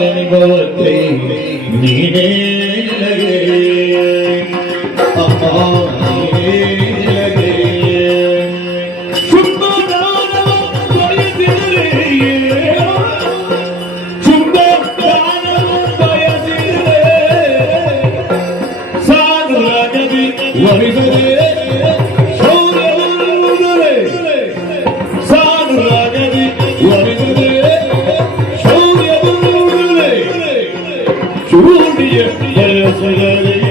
ಗನಿಗೋತ್ರಿ ನೀನೇ ಲಗೆ ಅಮ್ಮ ನೀನೇ ಲಗೆ ಶುದ್ಧ ದಾನ ಬಯಸಿದರೆ ಶುದ್ಧ ದಾನ ಬಯಸಿದರೆ ಸಾಧುರಾಗದಿ ವರಿಸದೆ ಶೌರ್ಯವುದರೆ ಸಾಧುರಾಗದಿ ವರಿಸದೆ ಶೂಡಿಯ ಬಯಸದೆ